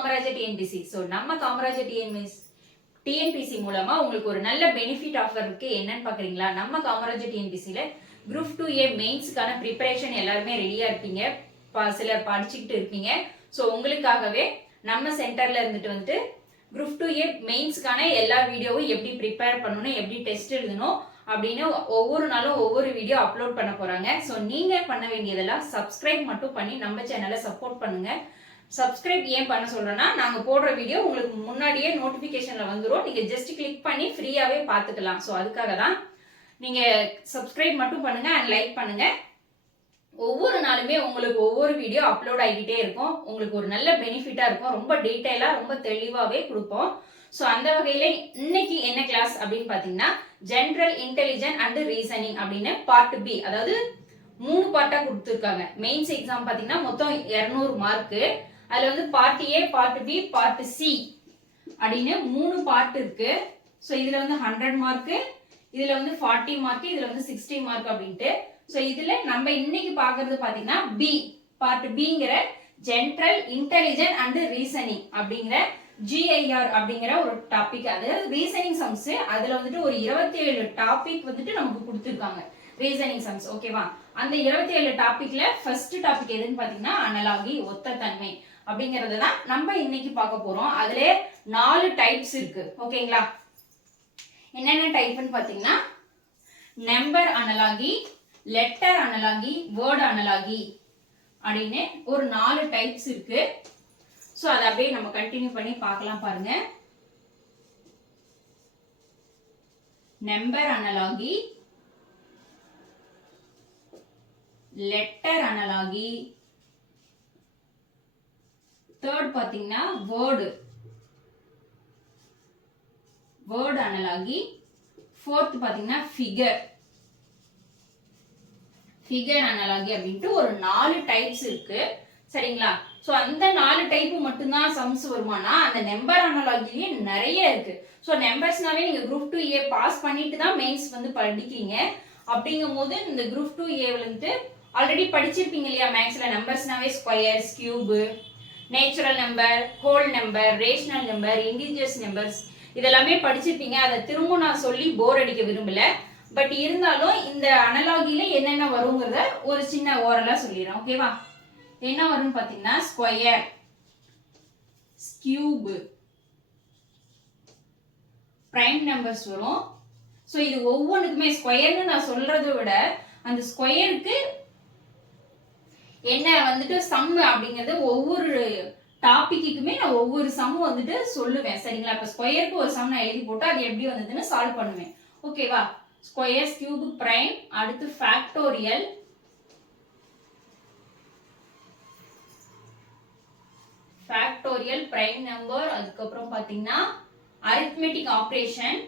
Kamarajar TNPSC. So நம்ம Kamarajar TNPSC மூலமா உங்களுக்கு ஒரு நல்ல பெனிஃபிட் ஆஃபர் இருக்கு. என்னன்னு பாக்குறீங்களா? நம்ம காமராஜர் டிஎன்பிசில குரூப் 2A மெயின்ஸ்க்கான ப்ரிப்பரேஷன் எல்லாருமே ரெடியா இருப்பீங்க, சிலர் படிச்சுக்கிட்டு இருப்பீங்க. ஸோ உங்களுக்காகவே நம்ம சென்டர்ல வந்துட்டு குரூப் 2A மெயின்ஸ்க்கான எல்லா வீடியோவும் எப்படி ப்ரிப்பேர் பண்ணணும், எப்படி டெஸ்ட் எழுதணும் அப்படின்னு ஒவ்வொரு நாளும் ஒவ்வொரு வீடியோ அப்லோட் பண்ண போறாங்க. ஸோ நீங்க பண்ண வேண்டியதெல்லாம் சப்ஸ்கிரைப் மட்டும் பண்ணி நம்ம சேனலை சப்போர்ட் பண்ணுங்க. சப்ஸ்கிரைப் ஏன் பண்ண சொல்றேன்னா, நாங்க போடுற வீடியோ உங்களுக்கு முன்னாடியே நோட்டிபிகேஷன்ல வந்துடும், நீங்க ஜஸ்ட் கிளிக் பண்ணி ஃப்ரீயாவே பாத்துக்கலாம். ஸோ அதுக்காக தான் நீங்க சப்ஸ்கிரைப் மட்டும் பண்ணுங்க அண்ட் லைக் பண்ணுங்க. ஒவ்வொரு நாளுமே உங்களுக்கு ஒவ்வொரு வீடியோ அப்லோட் ஆகிக்கிட்டே இருக்கும். உங்களுக்கு ஒரு நல்ல பெனிஃபிட்டா இருக்கும். ரொம்ப டீட்டெயிலா ரொம்ப தெளிவாவே கொடுப்போம். ஸோ அந்த வகையில இன்னைக்கு என்ன கிளாஸ் அப்படின்னு பாத்தீங்கன்னா, ஜெனரல் இன்டெலிஜென்ட் அண்ட் ரீசனிங் அப்படின்னு பார்ட் பி, அதாவது 3 பார்ட்டா கொடுத்துருக்காங்க. மெயின்ஸ் எக்ஸாம் பாத்தீங்கன்னா மொத்தம் 200 மார்க்கு. அதுல வந்து part A, part B, part C அப்படின்னு 3 பார்ட் இருக்கு. ஸோ இதுல வந்து 100 மார்க்கு, இதுல வந்து 40 மார்க், இதுல வந்து 60 மார்க் அப்படின்ட்டு. ஸோ இதுல நம்ம இன்னைக்கு பாக்குறது பாத்தீங்கன்னா பி பார்ட் பிங்கிற ஜெனரல் இன்டெலிஜென்ட் அண்ட் ரீசனிங் அப்படிங்கிற GIR அப்படிங்கிற ஒரு டாபிக். அது ரீசனிங் சம்ஸ். அதுல வந்துட்டு ஒரு 27 டாபிக் வந்துட்டு நமக்கு கொடுத்துருக்காங்க ரீசனிங் சம்ஸ். ஓகேவா? அந்த 27 டாபிக்ல ஃபர்ஸ்ட் டாபிக் எதுன்னு பாத்தீங்கன்னா அனலாகி, ஒத்த தன்மை அப்படிங்கறது தான் நம்ம இன்னைக்கு பார்க்க போறோம். அதுல 4 டைப்ஸ் இருக்கு. ஓகேங்களா? என்னென்ன டைப்னு பாத்தீங்கன்னா, number analogy, letter analogy, word analogy அப்படின்னு ஒரு 4 டைப்ஸ் இருக்கு. சோ அதை அப்படியே நம்ம கண்டினியூ பண்ணி பார்க்கலாம். பாருங்க, number analogy, letter analogy, third பாத்தீங்கன்னா வேர்ட் அனலாகி, ஃபோர்த் பாத்தீங்கன்னா ஃபிகர் அனலாகி அப்படின்ட்டு ஒரு 4 டைப்ஸ் இருக்கு. சரிங்களா? சோ அந்த 4 டைப் மட்டும்தான் சம்ஸ் வருமானா, அந்த நம்பர் அனலாகிலேயே நிறைய இருக்கு. சோ நம்பர்ஸ்னாவே நீங்க குரூப் 2A பாஸ் பண்ணிட்டு தான் மெயின்ஸ் வந்து படிக்கிறீங்க. அப்படிங்கும் போது இந்த குரூப் 2A வந்து ஆல்ரெடி படிச்சிருப்பீங்க இல்லையா? மேக்ஸ்ல நம்பர்ஸ்னாவே squares, cube, natural number, whole number, rational number, integers numbers இதெல்லாமே படிச்சிருப்பீங்க. அதை திரும்ப நான் சொல்லி போர் அடிக்க விரும்பல. பட் இருந்தாலும் இந்த அனலாகில என்னென்ன வருங்கிறத ஒரு சின்ன ஓரலா சொல்லிடுறேன். ஓகேவா? என்ன வரும்னு பாத்தீங்கன்னா, ஸ்கொயர், கியூப், பிரைம் நம்பர்ஸ் வரும். சோ இது ஒவ்வொன்றுக்குமே ஸ்கொயர்னு நான் சொல்றதை விட அந்த ஸ்கொயருக்கு என்ன வந்துட்டு சம் அப்படிங்கிறது ஒவ்வொரு டாபிக்குமே நான் ஒவ்வொரு சம் வந்துட்டு சொல்லுவேன். சரிங்களா? இப்ப ஸ்கொயருக்கு ஒரு சம் நான் எழுதி போட்டு அது எப்படி வந்ததுன்னு சால்வ் பண்ணுவேன். ஓகேவா? ஸ்கொயர்ஸ், கியூப், பிரைம், அடுத்து ஃபேக்டோரியல், பிரைம் நம்பர், அதுக்கப்புறம் பாத்தீங்கன்னா arithmetic operation.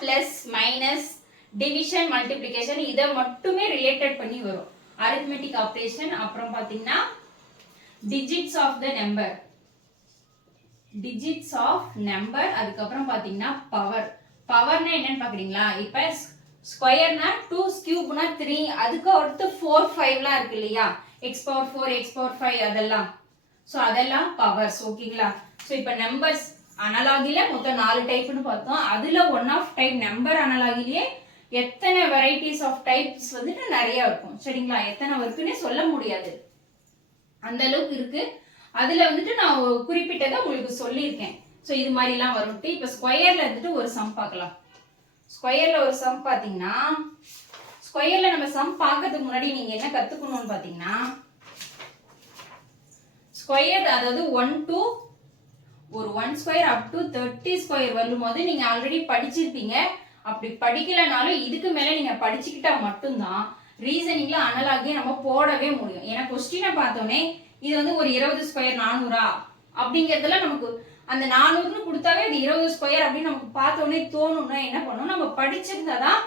Plus, minus, division, multiplication இதை மட்டுமே ரிலேட்டட் பண்ணி வரும் அரித்மெட்டிக் ஆபரேஷன். அப்புறம் பாத்தீங்கன்னா டிஜிட்ஸ் ஆஃப் நம்பர், அதுக்கப்புறம் பாத்தீங்கன்னா பவர்னா என்னன்னு பாக்குறீங்களா? இப்ப ஸ்கொயர்னா 2, கியூப்னா 3, அதுக்கு அடுத்து 4, 5லாம் இருக்கு இல்லையா? x power 4, x power 5 அதெல்லாம். சோ அதெல்லாம் பவர்ஸ். ஓகேங்களா? சோ இப்ப நம்பர்ஸ் அனலாகில மொத்தம் 4 டைப்னு பார்த்தோம். அதுல ஒன் ஆஃப் டைப் நம்பர் அனலாகிலேயே எத்தனை வெரைட்டிஸ் ஆஃப் டைப்ஸ் வந்துட்டு நிறைய இருக்கும். சரிங்களா? எத்தனை இருக்குன்னு சொல்ல முடியாது, அந்த அளவுக்கு இருக்கு. அதுல வந்துட்டு நான் குறிப்பிட்டதை உங்களுக்கு சொல்லியிருக்கேன். சோ இது மாதிரி எல்லாம் வரும். இப்ப ஸ்கொயர்ல வந்துட்டு ஒரு சம் பார்க்கலாம். ஸ்கொயர்ல ஒரு சம் பாத்தீங்கன்னா, ஸ்கொயர்ல நம்ம சம் பார்க்கிறதுக்கு முன்னாடி நீங்க என்ன கத்துக்கணும்னு பாத்தீங்கன்னா, ஸ்கொயர் அதாவது 1 to ஒரு 1 ஸ்கொயர் அப் டு 30 ஸ்கொயர் வரும்போது நீங்க ஆல்ரெடி படிச்சிருப்பீங்க. அப்படி படிக்கலனாலும் இதுக்கு மேல நீங்க படிச்சுக்கிட்டா மட்டும்தான் ரீசனிங்ல அனலாகி நம்ம போடவே முடியும். ஏன்னா கொஸ்டினை பார்த்தோன்னே இது வந்து ஒரு 20 ஸ்கொயர் 400 அப்படிங்கறதுல நமக்கு அந்த 400ன்னு கொடுத்தாவே அது 20 ஸ்கொயர் அப்படின்னு நமக்கு பார்த்தோன்னே தோணும்னா என்ன பண்ணணும், நம்ம படிச்சிருந்தாதான்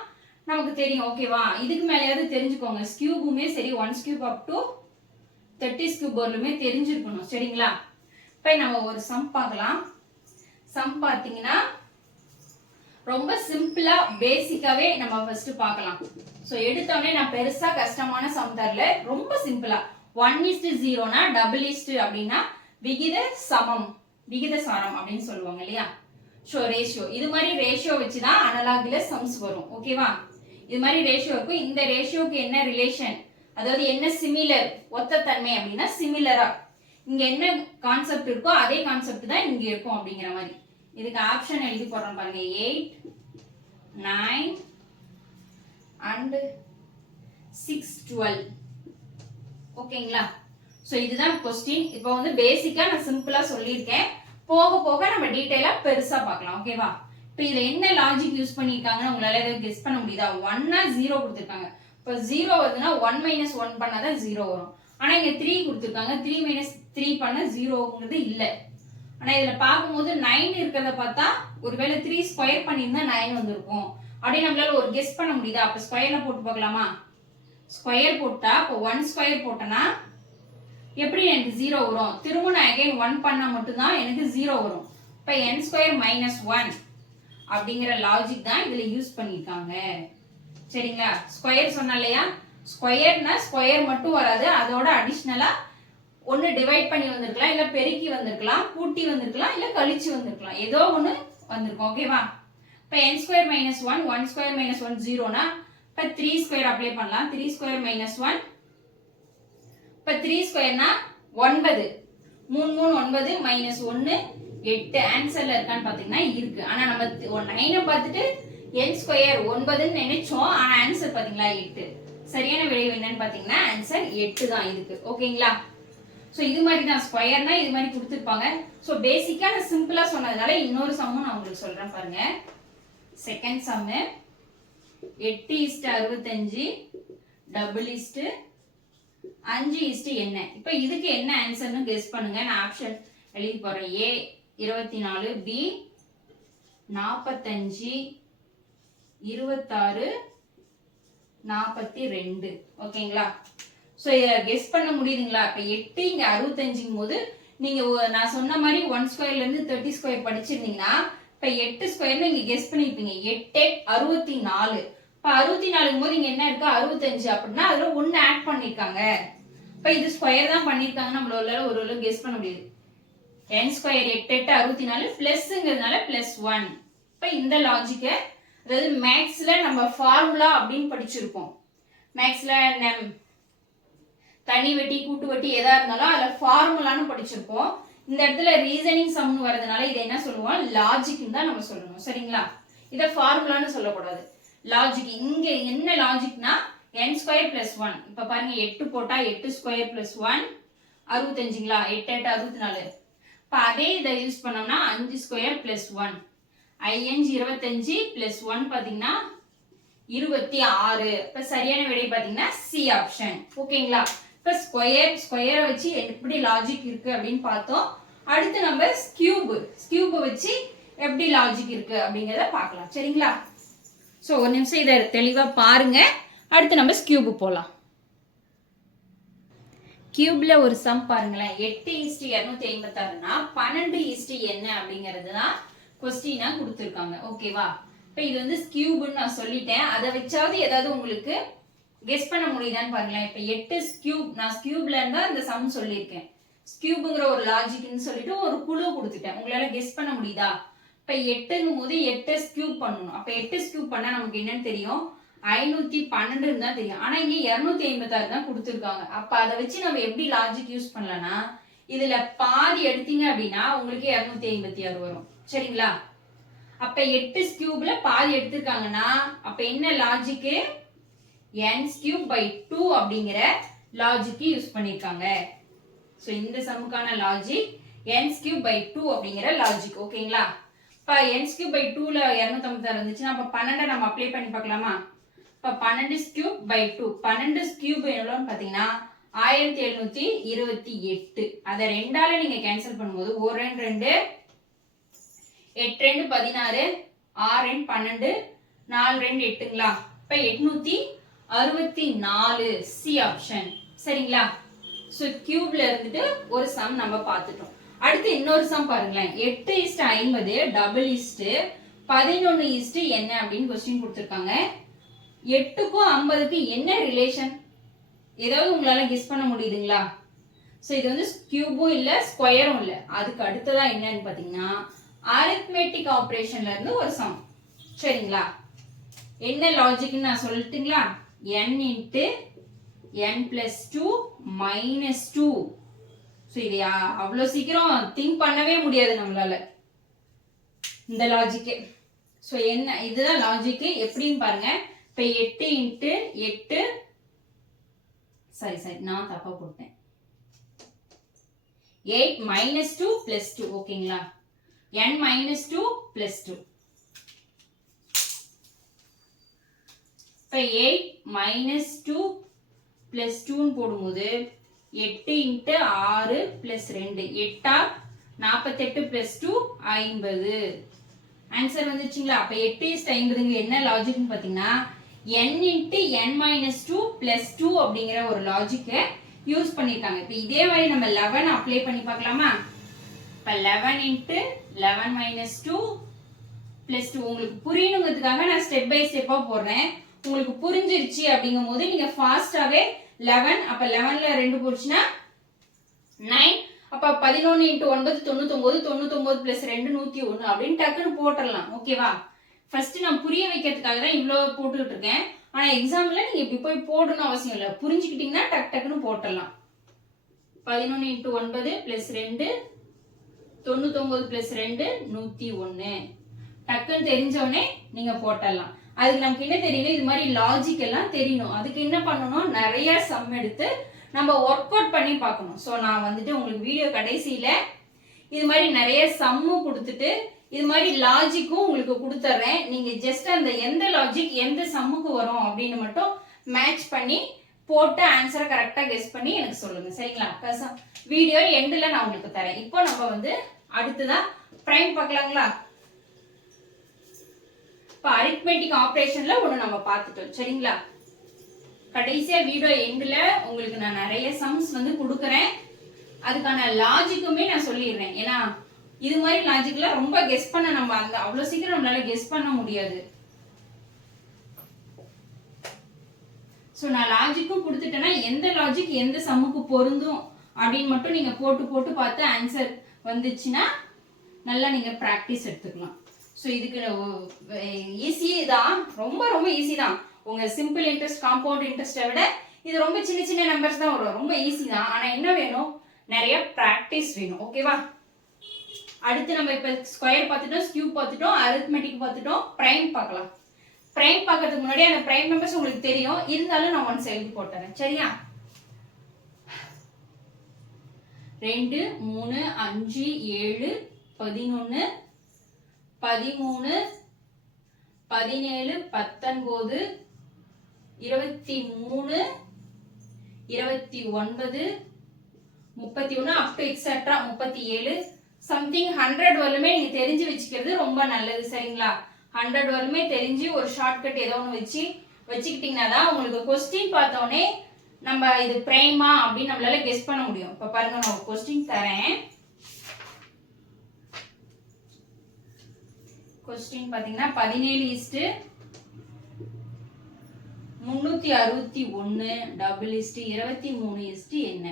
நமக்கு தெரியும். ஓகேவா? இதுக்கு மேலேயாவது தெரிஞ்சுக்கோங்க. கியூபுமே சரி, 1 கியூப் அப் டு 30 கியூப் வரலுமே தெரிஞ்சிருக்கணும். சரிங்களா? இப்ப நம்ம ஒரு சம் பார்க்கலாம். சம் பாத்தீங்கன்னா ரொம்ப சிம்பிளா பேசிக்காவே நம்ம ஃபர்ஸ்ட் பார்க்கலாம். சோ எடுத்தோடனே நான் பெருசா கஷ்டமான சம் தரல, ரொம்ப சிம்பிளா 1:0னா டபுள் ஈஸ்ட் அப்படின்னா விகித சமம், விகித சாரம் அப்படின்னு சொல்லுவாங்க இல்லையா. ஸோ ரேஷியோ, இது மாதிரி ரேஷியோ வச்சு தான் அனலாக்ல சம்ஸ் வரும். ஓகேவா, இது மாதிரி ரேஷியோ இருக்கும். இந்த ரேஷியோக்கு என்ன ரிலேஷன், அதாவது என்ன சிமிலர், ஒத்த தன்மை அப்படின்னா சிமிலரா இங்க என்ன கான்செப்ட் இருக்கோ அதே கான்செப்ட் தான் இங்க இருக்கும் அப்படிங்கிற மாதிரி. இதுக்கு ஆப்ஷன் எழுதி போடுறோம் பாருங்க, 8, 9 and 6, 12. ஓகேங்களா. ஸோ இதுதான் கொஸ்டின். இப்போ வந்து பேசிக்கா நான் சிம்பிளா சொல்லியிருக்கேன், போக போக நம்ம டீடைலா பெருசா பார்க்கலாம். ஓகேவா. இப்போ இதுல என்ன லாஜிக் யூஸ் பண்ணிருக்காங்கன்னு உங்களால எதாவது கெஸ் பண்ண முடியுதா? 1னா 0 கொடுத்துருக்காங்க. இப்போ 0 வருதுன்னா 1 - 1 பண்ணாதான் 0 வரும். ஆனா இங்க 3 கொடுத்துருக்காங்க, 3 - 3 பண்ண 0ங்கிறது இல்ல. ஆனா இதுல பார்க்கும்போது 9 இருக்கிறத பார்த்தா ஒருவேளை 3 ஸ்கொயர் பண்ணியிருந்தா 9 வந்திருக்கும் அப்படின்னு நம்மளால ஒரு கெஸ் பண்ண முடியுதா? அப்ப ஸ்கொயர்ல போட்டு பார்க்கலாமா? ஸ்கொயர் போட்டா இப்போ 1 ஸ்கொயர் போட்டனா எப்படி எனக்கு 0 வரும்? திரும்ப நான் அகைன் 1 பண்ணா மட்டும்தான் எனக்கு 0 வரும். இப்போ n² - 1 அப்படிங்கிற லாஜிக் தான் இதுல யூஸ் பண்ணிருக்காங்க. சரிங்களா. ஸ்கொயர் சொன்னா இல்லையா, ஸ்கொயர்னா ஸ்கொயர் மட்டும் வராது, அதோட அடிஷனலா ஒன்னு டிவைட் பண்ணி வந்திருக்கலாம், இல்ல பெருக்கி வந்திருக்கலாம், கூட்டி வந்திருக்கலாம், இல்ல கழிச்சு வந்திருக்கலாம், ஏதோ ஒன்னு வந்திருக்கும். ஓகேவா. இப்போ n² - 1 1² - 1 0னா இப்போ 3² அப்ளை பண்ணலாம். 3² - 1 இப்போ 3²னா 9, 3 3 9 -1 8. ஆன்சர்ல இருக்கான்னு பாத்தீங்கன்னா இருக்கு. ஆனா நம்ம 9 பார்த்துட்டு n² 9ன்னு நினைச்சோம், ஆனா ஆன்சர் பாத்தீங்களா 8. சரியான விடை என்னன்னு பாத்தீங்கன்னா ஆன்சர் 8 தான் இதுக்கு. ஓகேங்களா. சோ இது மாதிரி தான் ஸ்கொயர்னா இது மாதிரி கொடுத்துருப்பாங்க. சோ பேசிக்கா நான் சிம்பிளா சொன்னதுனால இன்னொரு சம்மும் நான் உங்களுக்கு சொல்றேன் பாருங்க. செகண்ட் சம் 8:65 டபுள் ஈஸ்ட் 5 என்ன. இப்போ இதுக்கு என்ன ஆன்சர்னு கெஸ் பண்ணுங்க. நான் ஆப்ஷன் எழுதி போறேன். A 24, B 45, 26, 42. ஓகேங்களா. சோ இத கெஸ் பண்ண முடியுதுங்களா? இப்ப 8 இங்க 65ங்கும் போது நீங்க நான் சொன்ன மாதிரி 1² இருந்து 30² படிச்சிருந்தீங்கன்னா இப்ப 8² நீங்க கெஸ் பண்ணிருப்பீங்க. 8 64. இப்ப 64ங்கும் போது இங்க என்ன இருக்கு 65 அப்படின்னா அதுல 1 ஆட் பண்ணிருக்காங்க. இப்ப இது ஸ்கொயர் தான் பண்ணிருக்காங்க, நம்மளால ஒரு கெஸ் பண்ண முடியுது. n² 8 64 பிளஸ்ங்கிறதுனால +1. இப்ப இந்த லாஜிக்க, அதாவது மேக்ஸ்ல நம்ம ஃபார்முலா அப்படின்னு படிச்சிருப்போம். மேக்ஸ்ல தனி வெட்டி கூட்டு வெட்டி எதா இருந்தாலும் அதுல ஃபார்முலான்னு படிச்சிருப்போம். இந்த இடத்துல ரீசனிங் சம்னு வரதுனால இதை என்ன சொல்லுவோம், லாஜிக்னு தான் நம்ம சொல்லணும். சரிங்களா. இதை ஃபார்முலான்னு சொல்லக்கூடாது, லாஜிக். இங்க என்ன லாஜிக்னா n² + 1. இப்ப பாருங்க 8 போட்டா 8² + 1 65ங்களா. 8 8 64. இப்ப அதே இதை யூஸ் பண்ணோம்னா 5² + 1 25 + 1 பாத்தீங்கன்னா 26. இப்ப சரியான விடை பாத்தீங்கன்னா சி ஆப்ஷன். ஓகேங்களா. இப்ப ஸ்கொயரை வச்சு எப்படி லாஜிக் இருக்கு அப்படின்னு பார்த்தோம். அடுத்து நம்ம கியூப் வச்சு எப்படி லாஜிக் இருக்கு அப்படிங்கறத பார்க்கலாம். சரிங்களா. சோ ஒரு நிமிஷம் இதை தெளிவா பாருங்க, அடுத்து நம்ம கியூப் போலாம். கியூப்ல ஒரு சம் பாருங்களேன். 8:256னா 12 என்ன அப்படிங்கிறது தான் கொஸ்டினா கொடுத்துருக்காங்க. ஓகேவா. இப்ப இது வந்து கியூப்னு நான் சொல்லிட்டேன், அதை வச்சாவது ஏதாவது உங்களுக்கு கெஸ் பண்ண முடியுதான்னு பாருங்களேன். இப்ப 8 கியூப், நான் கியூப்ல இருந்தா இந்த சம் சொல்லியிருக்கேன். கியூப்ங்கிற ஒரு லாஜிக்னு சொல்லிட்டு ஒரு குழு கொடுத்துட்டேன், உங்களால கெஸ் பண்ண முடியுதா? இப்ப 8ங்கும் போது 8 கியூப் பண்ணணும். அப்ப 8 கியூப் பண்ணா நமக்கு என்னன்னு தெரியும், 512 தான் தெரியும். ஆனா இங்க 256 தான் கொடுத்துருக்காங்க. அப்ப அதை வச்சு நம்ம எப்படி லாஜிக் யூஸ் பண்ணலாம்னா, இதுல பாதி எடுத்தீங்க அப்படின்னா உங்களுக்கு 256 வரும். சரிங்களா. அப்ப 8 கியூப்ல பாதி எடுத்திருக்காங்கன்னா அப்ப என்ன லாஜிக், n³ / 2 அப்படிங்கிற லாஜிக் யூஸ் பண்ணிருக்காங்க. சோ இந்த சம்முக்கான லாஜிக் n³ / 2 அப்படிங்கிற லாஜிக். ஓகேங்களா. இப்ப n³ / 2ல 256 இருந்துச்சுன்னா அப்ப 12 நம்ம அப்ளை பண்ணி பார்க்கலாமா? இப்ப 12³ / 2, 12³ எவ்வளவுன்னு பாத்தீங்கன்னா 1728. அதை 2ஆல நீங்க கேன்சல் பண்ணும்போது 1 2 8 2 16 6 12 4 2 8ங்களா. இப்ப 864 சி ஆப்ஷன். சரிங்களா. சோ கியூப்ல இருந்துட்டு ஒரு சம் நம்ம பார்த்துட்டோம். அடுத்து இன்னொரு சம் பாருங்களேன். 8:50 டபுள் ஈஸ்ட் 11 என்ன அப்படின்னு क्वेश्चन கொடுத்திருக்காங்க. 8க்கும் 50க்கும் என்ன ரிலேஷன் ஏதாவது உங்களால கெஸ் பண்ண முடியுதுங்களா? ஸோ இது வந்து கியூபும் இல்லை ஸ்கொயரும் இல்லை. அதுக்கு அடுத்ததா என்னன்னு பார்த்தீங்கன்னா அரித்மெட்டிக் ஆப்ரேஷன்ல இருந்து ஒரு சம். சரிங்களா? என்ன லாஜிக்னு நான் சொல்லட்டுங்களா? n into n plus 2 minus 2. So இது அவ்வளோ சீக்கிரம் திங்க் பண்ணவே முடியாது நம்மளால இந்த லாஜிக்கு. ஸோ என்ன இதுதான் லாஜிக்கு. எப்படின்னு பாருங்க. இப்போ 8 இன்ட்டு 8 சரி நான் தப்பா போட்டேன். 8 மைனஸ் 2 பிளஸ் 2. ஓகேங்களா? n minus 2 plus 2. இப்போ 8 மைனஸ் 2 பிளஸ் 2 போடும்போது 8 இன்ட்டு 6 பிளஸ் 2 8 48 பிளஸ் 2 50. ஆன்சர் வந்துச்சுங்களா? அப்ப 8 is 50ங்க என்ன லாஜிக்னு பாத்தீங்கன்னா n into n minus 2 plus 2 அப்படிங்கிற ஒரு லாஜிக்கை யூஸ் பண்ணிருக்காங்க. இப்ப இதே மாதிரி நம்ம 11 அப்ளை பண்ணி பார்க்கலாமா? இப்ப 11 இன்ட்டு 11 மைனஸ் 2 பிளஸ் 2. உங்களுக்கு புரியணுங்கிறதுக்காக நான் ஸ்டெப் பை ஸ்டெப்பா போடுறேன். உங்களுக்கு புரிஞ்சிருச்சு அப்படிங்கும் போது நீங்க ஃபாஸ்டாவே 11 அப்ப 11ல 2 போச்சுன்னா 9. அப்ப 11 இன்ட்டு 9 99 99 பிளஸ் 2 101 அப்படின்னு டக்குன்னு போட்டுடலாம். ஓகேவா? ஃபர்ஸ்ட் நான் புரிய வைக்கிறதுக்காக தான் இவ்வளவு போட்டுக்கிட்டு இருக்கேன். ஆனா எக்ஸாம்ல நீங்க இப்படி போய் போடணும் அவசியம் இல்லை. புரிஞ்சுக்கிட்டீங்கன்னா டக்குன்னு போட்டுடலாம். 11 இன்ட்டு 9 பிளஸ் 2 99 பிளஸ் 2 101. டக்குன்னு தெரிஞ்சவொடனே நீங்க போட்டுடலாம். அதுக்கு நமக்கு என்ன தெரியல, இது மாதிரி லாஜிக் எல்லாம் தெரியணும். அதுக்கு என்ன பண்ணணும், நிறைய சம் எடுத்து நம்ம ஒர்க் அவுட் பண்ணி பார்க்கணும். ஸோ நான் வந்துட்டு உங்களுக்கு வீடியோ கடைசியில இது மாதிரி நிறைய சம்மு கொடுத்துட்டு இது மாதிரி லாஜிக்கும் உங்களுக்கு கொடுத்துட்றேன். நீங்க ஜஸ்ட் அந்த எந்த லாஜிக் எந்த சம்முக்கு வரும் அப்படின்னு மட்டும் மேட்ச் பண்ணி போட்டு ஆன்சரை கரெக்டா கெஸ் பண்ணி எனக்கு சொல்லுங்க. சரிங்களா? வீடியோ எண்டில் நான் உங்களுக்கு தரேன். இப்போ நம்ம வந்து அடுத்ததான் பிரைம் பார்க்கலாங்களா? இப்போ அரித்மெட்டிக் ஆப்ரேஷன்ல ஒன்று நம்ம பார்த்துட்டோம். சரிங்களா? கடைசியா வீடியோ எண்டில் உங்களுக்கு நான் நிறைய சம்ஸ் வந்து கொடுக்குறேன். அதுக்கான லாஜிக்குமே நான் சொல்லிடுறேன். ஏன்னா இது மாதிரி லாஜிக்ல ரொம்ப கெஸ் பண்ண நம்ம அந்த அவ்வளவு சீக்கிரம் நம்மளால கெஸ் பண்ண முடியாது. ஸோ நான் லாஜிக்கும் கொடுத்துட்டேன்னா எந்த லாஜிக் எந்த சம்முக்கு பொருந்தும் அப்படின்னு மட்டும் நீங்க போட்டு போட்டு பார்த்து ஆன்சர் வந்துச்சுன்னா நல்லா நீங்க ப்ராக்டிஸ் எடுத்துக்கலாம். ஸோ இதுக்கு ஈஸி தான், ரொம்ப ரொம்ப ஈஸி தான். உங்க சிம்பிள் இன்ட்ரெஸ்ட் காம்பவுண்ட் இன்ட்ரெஸ்ட்டை விட இது ரொம்ப சின்ன சின்ன நம்பர்ஸ் தான் வரும். ரொம்ப ஈஸி தான். ஆனா என்ன வேணும், நிறைய ப்ராக்டிஸ் வேணும். ஓகேவா? அடுத்து நம்ம இப்ப ஸ்கொயர் பார்த்துட்டோம், கியூப் பார்த்துட்டோம், அரித்மெட்டிக் பார்த்துட்டோம், பிரைம் பார்க்கலாம். பிரைம் பார்க்கறதுக்கு முன்னாடி அந்த பிரைம் நம்பர்ஸ் உங்களுக்கு தெரியும், இருந்தாலும் நான் ஒன் சைடு போட்டுறேன். சரியா? 2 3 5 7 11 13 17 19 23 29 31 அப் டு எக்ஸெட்ரா 37 சம்திங் 100 வரலுமே நீங்க தெரிஞ்சு வச்சுக்கிறது ரொம்ப நல்லது. சரிங்களா? 100 வரலுமே தெரிஞ்சு ஒரு ஷார்ட்கட் ஏதோ ஒன்று வச்சுக்கிட்டீங்கன்னா தான் உங்களுக்கு கொஸ்டின் பார்த்தோன்னே நம்ம இது பிரைமா அப்படின்னு நம்மளால கெஸ் பண்ண முடியும். இப்ப பாருங்க, நான் ஒரு கொஸ்டின் தரேன். கொஸ்டின் பாத்தீங்கன்னா 17:361 டபுள் 23 என்ன?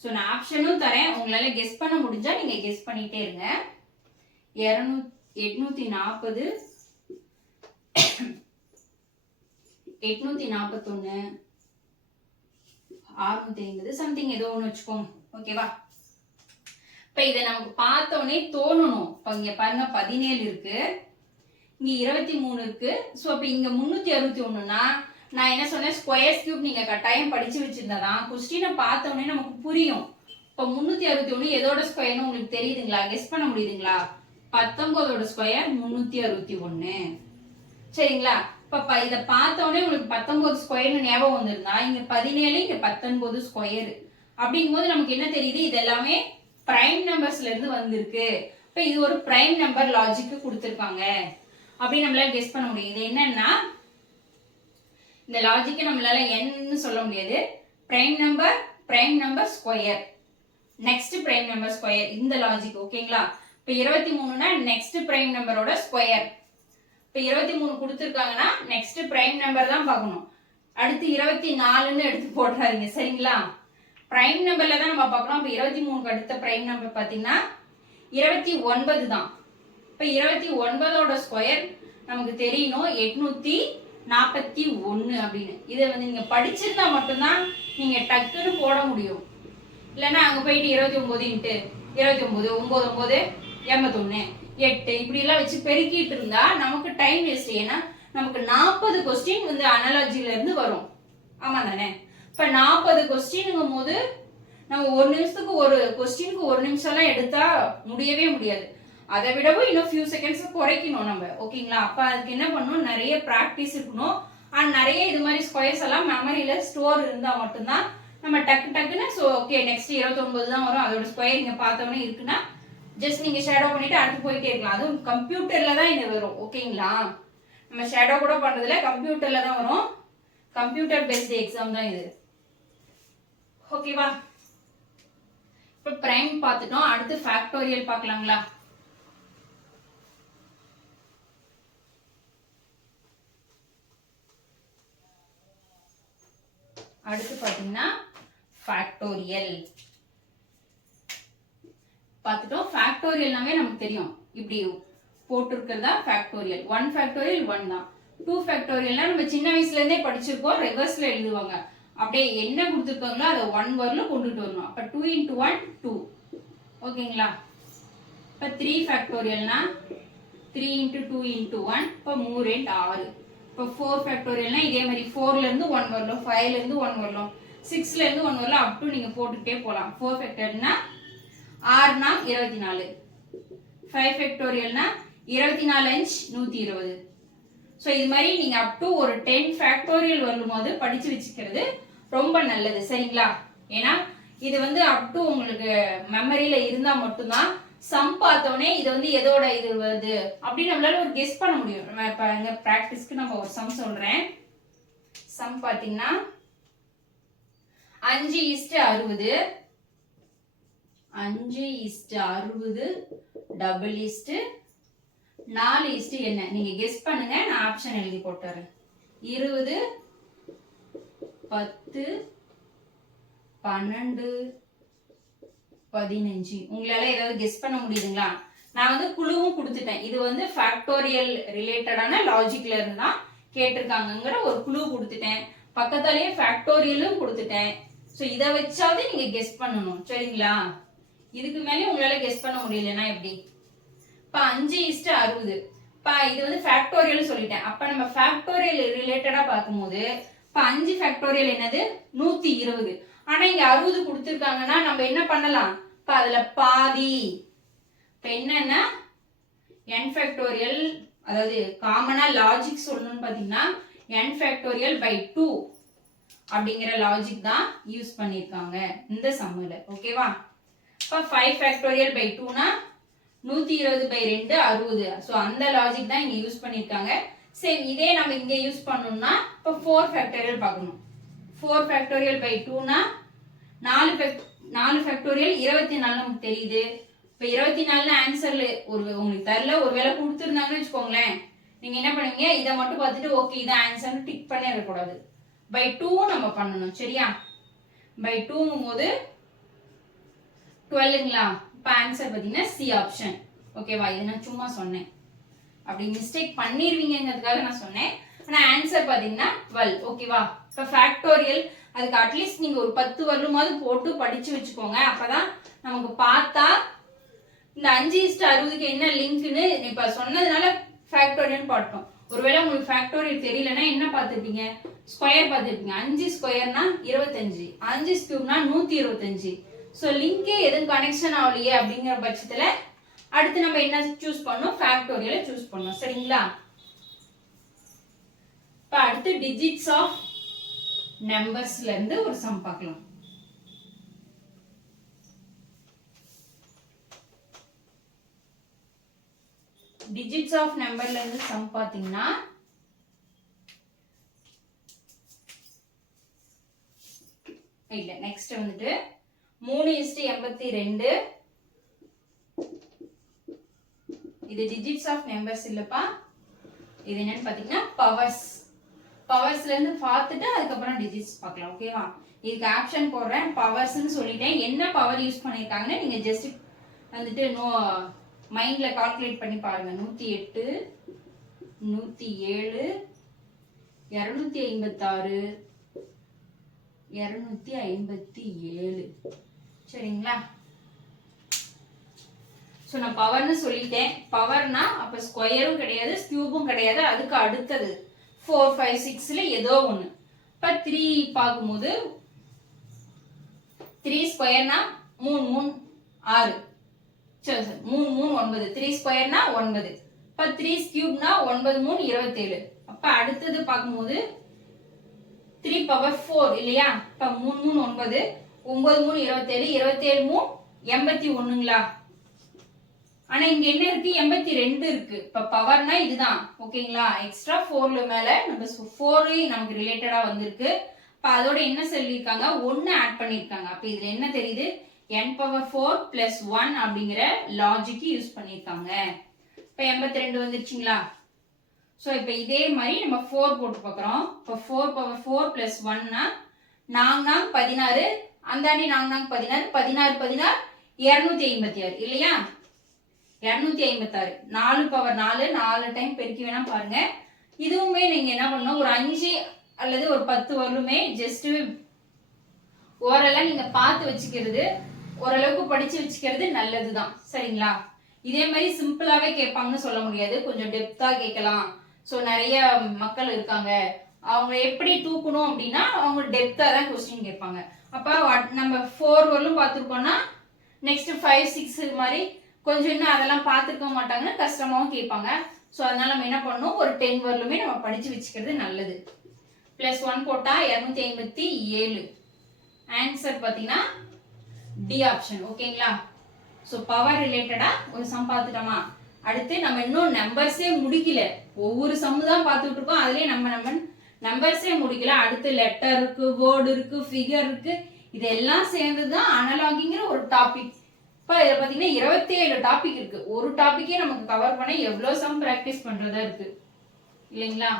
ஸோ நான் ஆப்ஷனும் தரேன். உங்களால கெஸ் பண்ண முடிஞ்சா நீங்க கெஸ் பண்ணிட்டே இருங்க. 840 841 650 சம்திங் ஏதோ ஒன்று வச்சுக்கோங்க. ஓகேவா? இப்ப இதை நமக்கு பார்த்தோன்னே தோணணும். இப்ப இங்க பாருங்க 17 இருக்கு, இங்க 23 இருக்கு. ஸோ அப்ப இங்க 361னா நான் என்ன சொன்னேன், ஸ்கொயர் கியூப் நீங்க கட்டாயம் படிச்சு வச்சிருந்தாதான் கொஸ்டினை பார்த்தோன்னே நமக்கு புரியும். இப்ப 361 எதோட ஸ்கொயர்னு உங்களுக்கு தெரியுதுங்களா? கெஸ் பண்ண முடியுதுங்களா? 19ஓட ஸ்கொயர் 361. சரிங்களா? இப்ப இதை பார்த்தோன்னே உங்களுக்கு 19 ஸ்கொயர்னு ஞாபகம் வந்திருந்தா இங்க 17 இங்க 19 ஸ்கொயர் அப்படிங்கும் போது நமக்கு என்ன தெரியுது, இது எல்லாமே பிரைம் நம்பர்ஸ்ல இருந்து வந்திருக்கு. இப்ப இது ஒரு பிரைம் நம்பர் லாஜிக்கு கொடுத்துருக்காங்க அப்படின்னு நம்மளால கெஸ் பண்ண முடியும். இது என்னன்னா, இந்த லாஜிக்கை நம்மளால என்னன்னு சொல்ல முடியாது. Prime number square, next prime number square, இந்த லாஜிக். ஓகேங்களா? இப்ப 23னா நெக்ஸ்ட் பிரைம் நம்பரோட ஸ்கொயர். இப்ப 23 கொடுத்துருக்காங்கன்னா நெக்ஸ்ட் பிரைம் நம்பர் தான் பார்க்கணும். அடுத்து 24ன்னு எடுத்து போடுறாதீங்க சரிங்களா. பிரைம் நம்பர்ல தான் நம்ம பார்க்கலாம். இப்போ 23க்கு அடுத்த பிரைம் நம்பர் பார்த்தீங்கன்னா 29 தான். இப்போ 29ஓட ஸ்கொயர் நமக்கு தெரியணும் 841 அப்படின்னு. இதை வந்து நீங்க படிச்சிருந்தா மட்டும்தான் நீங்க டக்குன்னு போட முடியும். இல்லைன்னா அங்க போயிட்டு 29 இன்ட்டு 29 9 81 8 இப்படி எல்லாம் வச்சு பெருக்கிட்டு இருந்தா நமக்கு டைம் வேஸ்ட். ஏன்னா நமக்கு 40 கொஸ்டின் வந்து அனாலஜில இருந்து வரும். ஆமா தானே. இப்ப 40 கொஸ்டின்ங்கும் போது நம்ம ஒரு நிமிஷத்துக்கு ஒரு கொஸ்டினுக்கு 1 நிமிஷம் எல்லாம் எடுத்தா முடியவே முடியாது. அதை விடவும் இன்னும் ஃபியூ செகண்ட்ஸ் குறைக்கணும் நம்ம. ஓகேங்களா. அப்ப அதுக்கு என்ன பண்ணணும், நிறைய பிராக்டிஸ் இருக்கணும். அண்ட் நிறைய இது மாதிரி ஸ்கொயர்ஸ் எல்லாம் மெமரியில ஸ்டோர் இருந்தா மட்டும்தான் நம்ம டக்குன்னு ஸோ ஓகே நெக்ஸ்ட் 29 தான் வரும், அதோட ஸ்கொயர் இங்க பார்த்தோன்னே இருக்குன்னா ஜஸ்ட் நீங்க ஷேடோ பண்ணிட்டு அடுத்து போயிட்டே இருக்கலாம். அதுவும் கம்ப்யூட்டர்ல தான் இது வரும். ஓகேங்களா. நம்ம ஷேடோ கூட பண்றதுல கம்ப்யூட்டர்ல தான் வரும். கம்ப்யூட்டர் பேஸ்டு எக்ஸாம் தான் இது. ஓகேவா. இப்போ பிரைம் பார்த்துட்டோம். அடுத்து ஃபேக்டோரியல் பார்க்கலாங்களா. அடுத்து பாத்தீங்கன்னா ஃபேக்டோரியல் பார்த்துட்டோம். ஃபேக்டோரியல்னாவே நமக்கு தெரியும், இப்படி போட்டு இருக்கிறதா ஃபேக்டோரியல். 1 ஃபேக்டோரியல் 1 தான். 2 ஃபேக்டோரியல்னா நம்ம சின்ன வயசுல இருந்தே படிச்சிருப்போம். ரிவர்ஸ்ல எழுதுவாங்க. அப்படியே என்ன கொடுத்துருக்காங்களோ அதை 1 வரலும் கொண்டுட்டு வரணும். அப்ப 2 into 1 2. ஓகேங்களா. இப்ப 3 ஃபேக்டோரியல்னா 3 into 2 into 1. இப்ப 3 and 6. இப்போ 4 ஃபேக்டோரியல்னா இதே மாதிரி 4ல இருந்து 1 வரலாம், 5ல இருந்து 1 வரலாம், 6ல இருந்து 1 வரலாம், அப் டு நீங்க போட்டுட்டே போலாம். 4 ஃபேக்டோரியல்னா 6 24. 5 ஃபேக்டோரியல்னா 24 5 120. ஸோ இது மாதிரி நீங்க அப் டு ஒரு 10 ஃபேக்டோரியல் வரும்போது படிச்சு வச்சுக்கிறது ரொம்ப நல்லது சரிங்களா. ஏன்னா இது வந்து அப் டு உங்களுக்கு மெமரியில இருந்தா மட்டும்தான் சம் பார்த்தோன்னே இது வந்து எதோட இது வருது அப்படின்னு நம்மளால ஒரு கெஸ் பண்ண முடியும். இப்ப இந்த பிராக்டிஸ்க்கு நம்ம ஒரு சம் சொல்றேன். சம் பாத்தீங்கன்னா 5:60 5:60 டபுள் ஈஸ்ட் 4 என்ன நீங்க கெஸ் பண்ணுங்க. நான் ஆப்ஷன் எழுதி போட்டுறேன். 20 10 12 15. உங்களால ஏதாவது கெஸ் பண்ண முடியுதுங்களா. நான் வந்து குழுவும் கொடுத்துட்டேன். இது வந்து ஃபேக்டோரியல் ரிலேட்டடான லாஜிக்ல இருந்து தான் கேட்டிருக்காங்கங்கிற ஒரு குழு கொடுத்துட்டேன். பக்கத்தாலேயே ஃபேக்டோரியலும் கொடுத்துட்டேன். ஸோ இதை வச்சாவது நீங்க கெஸ் பண்ணணும் சரிங்களா. இதுக்கு மேலே உங்களால கெஸ் பண்ண முடியலன்னா எப்படி. இப்ப 5:60 இது வந்து ஃபேக்டோரியல் சொல்லிட்டேன். அப்ப நம்ம ஃபேக்டோரியல் ரிலேட்டடா பார்க்கும்போது இப்ப 5 ஃபேக்டோரியல் என்னது 120. ஆனா இங்க 60 கொடுத்திருக்காங்கன்னா நம்ம என்ன பண்ணலாம், இப்ப அதுல பாதி. இப்ப என்னன்னா n ஃபேக்டோரியல், அதாவது காமனா லாஜிக் சொல்லணும்னு பாத்தீங்கன்னா n ஃபேக்டோரியல் by 2 அப்படிங்கிற லாஜிக் தான் யூஸ் பண்ணிருக்காங்க இந்த சம்முல. ஓகேவா. இப்ப 5 ஃபேக்டோரியல் by 2னா 120 by 2 60. ஸோ அந்த லாஜிக் தான் இங்க யூஸ் பண்ணிருக்காங்க. சரி இதே நம்ம இங்க யூஸ் பண்ணணும்னா இப்ப 4 ஃபேக்டோரியல் பார்க்கணும். 4 ஃபேக்டோரியல் by 2னா 4 ஃபேக்டோரியல் 24 நமக்கு தெரியுது. இப்ப 24 ஆன்சர்ல ஒரு உங்களுக்கு தெரியல, ஒருவேளை கொடுத்துருந்தாங்கன்னு வச்சுக்கோங்களேன், நீங்க என்ன பண்ணுவீங்க, இதை மட்டும் பார்த்துட்டு ஓகே இதை ஆன்சர்னு டிக் பண்ணிடக்கூடாது. by 2 நம்ம பண்ணணும் சரியா. by 2ங்கும் போது 12ங்களா. இப்ப ஆன்சர் பாத்தீங்கன்னா சி ஆப்ஷன். ஓகேவா. இது நான் சும்மா சொன்னேன், அப்படி மிஸ்டேக் பண்ணிருவீங்கிறதுக்காக நான் சொன்னேன். ஆனா ஆன்சர் பாத்தீங்கன்னா 12. ஓகேவா. இப்ப ஃபேக்டோரியல் அதுக்கு அட்லீஸ்ட் நீங்க ஒரு 10 வருமாவது போட்டு படிச்சு வச்சுக்கோங்க. அப்பதான் நமக்கு பார்த்தா இந்த 5:60க்கு என்ன லிங்க்னு இப்ப சொன்னதுனால ஃபேக்டோரியல் பார்த்தோம். ஒருவேளை உங்களுக்கு ஃபேக்டோரியல் தெரியலன்னா என்ன பார்த்துருப்பீங்க, ஸ்கொயர் பார்த்துருப்பீங்க. 5 ஸ்கொயர்னா 25, 5 கியூப்னா 125. ஸோ லிங்கே எதுவும் கனெக்ஷன் ஆகலையே அப்படிங்கிற பட்சத்துல அடுத்து நம்ம என்ன சூஸ் பண்ணணும், ஃபேக்டோரியலை சூஸ் பண்ணணும் சரிங்களா. இப்ப அடுத்து டிஜிட்ஸ் ஆஃப் நம்பர்ஸ்ல இருந்து ஒரு சம் பார்க்கலாம். டிஜிட்ஸ் ஆஃப் நம்பர்ல இருந்து சம் பாத்தீங்கன்னா இல்ல நெக்ஸ்ட் வந்துட்டு 3:82. இது டிஜிட்ஸ் ஆஃப் நம்பர்ஸ் இல்லப்பா, இது என்னன்னு பாத்தீங்கன்னா பவர்ஸ். பவர்ஸ்ல இருந்து பார்த்துட்டு அதுக்கப்புறம் டிஜிட்ஸ் பார்க்கலாம். ஓகேவா? இதுக்கு ஆப்ஷன் போடுறேன். பவர்ஸ்னு சொல்லிட்டேன். என்ன பவர் யூஸ் பண்ணியிருக்காங்கன்னு நீங்க ஜஸ்ட் வந்துட்டு மைண்ட்ல கால்குலேட் பண்ணி பாருங்க. 108, 107, 256, 257. சரிங்களா? ஸோ நான் பவர்னு சொல்லிட்டேன். பவர்னா அப்போ ஸ்கொயரும் கிடையாது, கியூபும் கிடையாது, அதுக்கு அடுத்தது 4, 5, 6ல ஏதோ ஒன்று. இப்போ 3 பார்க்கும்போது 3 ஸ்கொயர்னா 3 3 6, சரி சார் 3 3 9, 3 ஸ்கொயர்னா 9. இப்போ 3 கியூப்னா 9 3 27. அப்போ அடுத்தது பார்க்கும்போது 3 பவர் 4 இல்லையா? இப்போ 3 3 9, 9 3 27, 27 3 81ங்களா? ஆனா இங்க என்ன இருக்கு? 82 இருக்கு. இப்ப பவர்னா இதுதான். ஓகேங்களா? எக்ஸ்ட்ரா 4ல மேல நம்ம 4 நமக்கு ரிலேட்டடா வந்திருக்கு. இப்ப அதோட என்ன சொல்லிருக்காங்க? 1 ஆட் பண்ணிருக்காங்க. அப்ப இதுல என்ன தெரியுது? n பவர் 4 பிளஸ் 1 அப்படிங்கிற லாஜிக் யூஸ் பண்ணிருக்காங்க. இப்ப 82 வந்துருச்சுங்களா? சோ இப்ப இதே மாதிரி நம்ம 4 போட்டு பார்க்கறோம். இப்ப 4 பவர் 4 பிளஸ் 1னா 4 16, அந்தாண்டி 4 16, 16 16 256 இல்லையா? 256. 4 பவர் 4 4 டைம் பெருக்கி வேணா பாருங்க. இதுவுமே நீங்க என்ன பண்ணணும்? ஒரு 5 அல்லது ஒரு 10 வரலுமே ஜஸ்ட் ஓரளவு நீங்க பார்த்து வச்சுக்கிறது, ஓரளவுக்கு படிச்சு வச்சுக்கிறது நல்லதுதான். சரிங்களா? இதே மாதிரி சிம்பிளாவே கேட்பாங்கன்னு சொல்ல முடியாது. கொஞ்சம் டெப்தா கேட்கலாம். ஸோ நிறைய மக்கள் இருக்காங்க, அவங்க எப்படி தூக்கணும் அப்படின்னா அவங்க டெப்தா தான் கொஸ்டின் கேட்பாங்க. அப்ப நம்ம 4 வரலும் பார்த்துருக்கோம்னா நெக்ஸ்ட் 5 6 மாதிரி கொஞ்சம் இன்னும் அதெல்லாம் பார்த்துருக்க மாட்டாங்கன்னா கஷ்டமாவும் கேட்பாங்க. ஸோ அதனால நம்ம என்ன பண்ணணும்? ஒரு 10 வரலுமே நம்ம படிச்சு வச்சுக்கிறது நல்லது. பிளஸ் 1 போட்டா 257. ஆன்சர் பார்த்தீங்கன்னா டி ஆப்ஷன். ஓகேங்களா? ஸோ பவர் ரிலேட்டடா ஒரு சம் பார்த்துட்டோமா? அடுத்து நம்ம இன்னும் நம்பர்ஸே முடிக்கல. ஒவ்வொரு சம்மு தான் பார்த்துட்டு இருக்கோம். அதுலேயே நம்ம நம்பர்ஸே முடிக்கல. அடுத்து லெட்டர் இருக்கு, வேர்டு இருக்கு, ஃபிகர் இருக்கு. இதெல்லாம் சேர்ந்துதான் அனலாகிங்கிற ஒரு டாபிக். இப்போ இதில் பார்த்தீங்கன்னா 27 டாபிக் இருக்கு. ஒரு டாபிக்கே நமக்கு கவர் பண்ண எவ்வளோ சம் ப்ராக்டிஸ் பண்றதா இருக்கு இல்லைங்களா?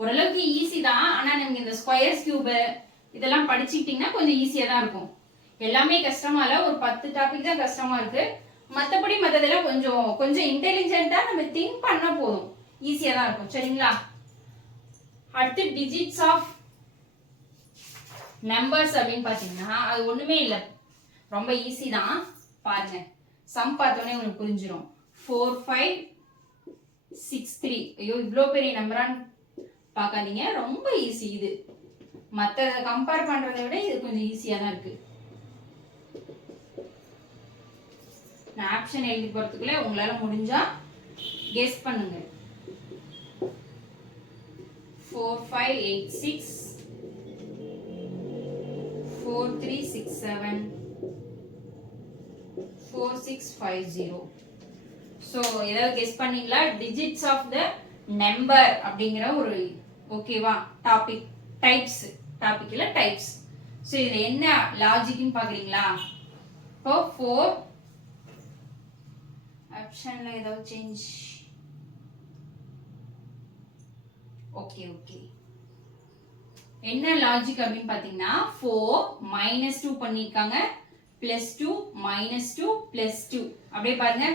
ஓரளவுக்கு ஈஸி தான். ஆனால் நீங்க இந்த ஸ்கொயர்ஸ் கியூபு இதெல்லாம் படிச்சுக்கிட்டீங்கன்னா கொஞ்சம் ஈஸியாக தான் இருக்கும். எல்லாமே கஷ்டமா இல்லை, ஒரு 10 டாபிக் தான் கஷ்டமா இருக்கு. மற்றபடி மற்றதெல்லாம் கொஞ்சம் கொஞ்சம் இன்டெலிஜென்ட்டா நம்ம திங்க் பண்ணா போதும், ஈஸியாக தான் இருக்கும். சரிங்களா? அடுத்து டிஜிட்ஸ் ஆஃப் நம்பர்ஸ் அப்படின்னு பார்த்தீங்கன்னா அது ஒண்ணுமே இல்லை, ரொம்ப ஈஸி தான். பாருங்க, சம் பார்த்தோன்னே உங்களுக்கு புரிஞ்சிடும். 4 5 6 3. ஐயோ இவ்வளோ பெரிய நம்பரான்னு பார்க்காதீங்க, ரொம்ப ஈஸி இது. மற்ற கம்பேர் பண்றதை விட இது கொஞ்சம் ஈஸியா தான் இருக்கு. நான் ஆப்ஷன் எழுதி போறதுக்குள்ள உங்களால முடிஞ்சா கெஸ் பண்ணுங்க. 4 5 8 6 4 3 6 7 4 6 5 0. ஸோ ஏதாவது கெஸ் பண்ணீங்களா? டிஜிட்ஸ் ஆஃப் த நம்பர் அப்படிங்கிற ஒரு ஓகேவா டாபிக். டைப்ஸ் டாபிக் இல்ல டைப்ஸ். ஸோ இதுல என்ன லாஜிக்னு பாக்குறீங்களா? இப்போ 4 ஆப்ஷன்ல ஏதாவது சேஞ்ச். ஓகே ஓகே, என்ன லாஜிக் அப்படின்னு பாத்தீங்கன்னா 4 -2 பண்ணிருக்காங்க, +2 -2 +2. அப்படியே பாருங்க,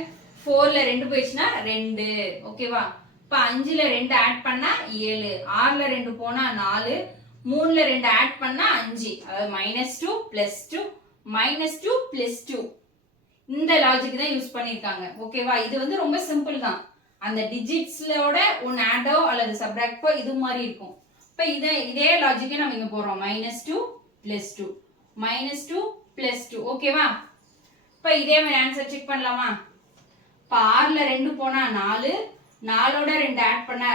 4ல 2 போயிடுச்சுன்னா 2. ஓகேவா? இப்ப 5ல 2 ஆட் பண்ணா 7, 6ல 2 போனா 4, 3ல 2 ஆட் பண்ணா 5. அதாவது -2 +2 -2 +2. இந்த லாஜிக் தான் யூஸ் பண்ணிருக்காங்க. ஓகேவா? இது வந்து ரொம்ப சிம்பிள் தான். அந்த டிஜிட்ஸ்லோட ஒன்னு ஆடோ அல்லது சப்ட்ராக்டோ இது மாதிரி இருக்கும். இப்ப இதே லாஜிக்கே நம்ம இங்க போறோம். -2 +2 -2 +2. ஓகேவா? இப்ப இதே மாதிரி ஆன்சர் செக் பண்ணலாமா? இப்ப 6ல 2 போனா 4, 4ஓட 2 ஆட் பண்ணா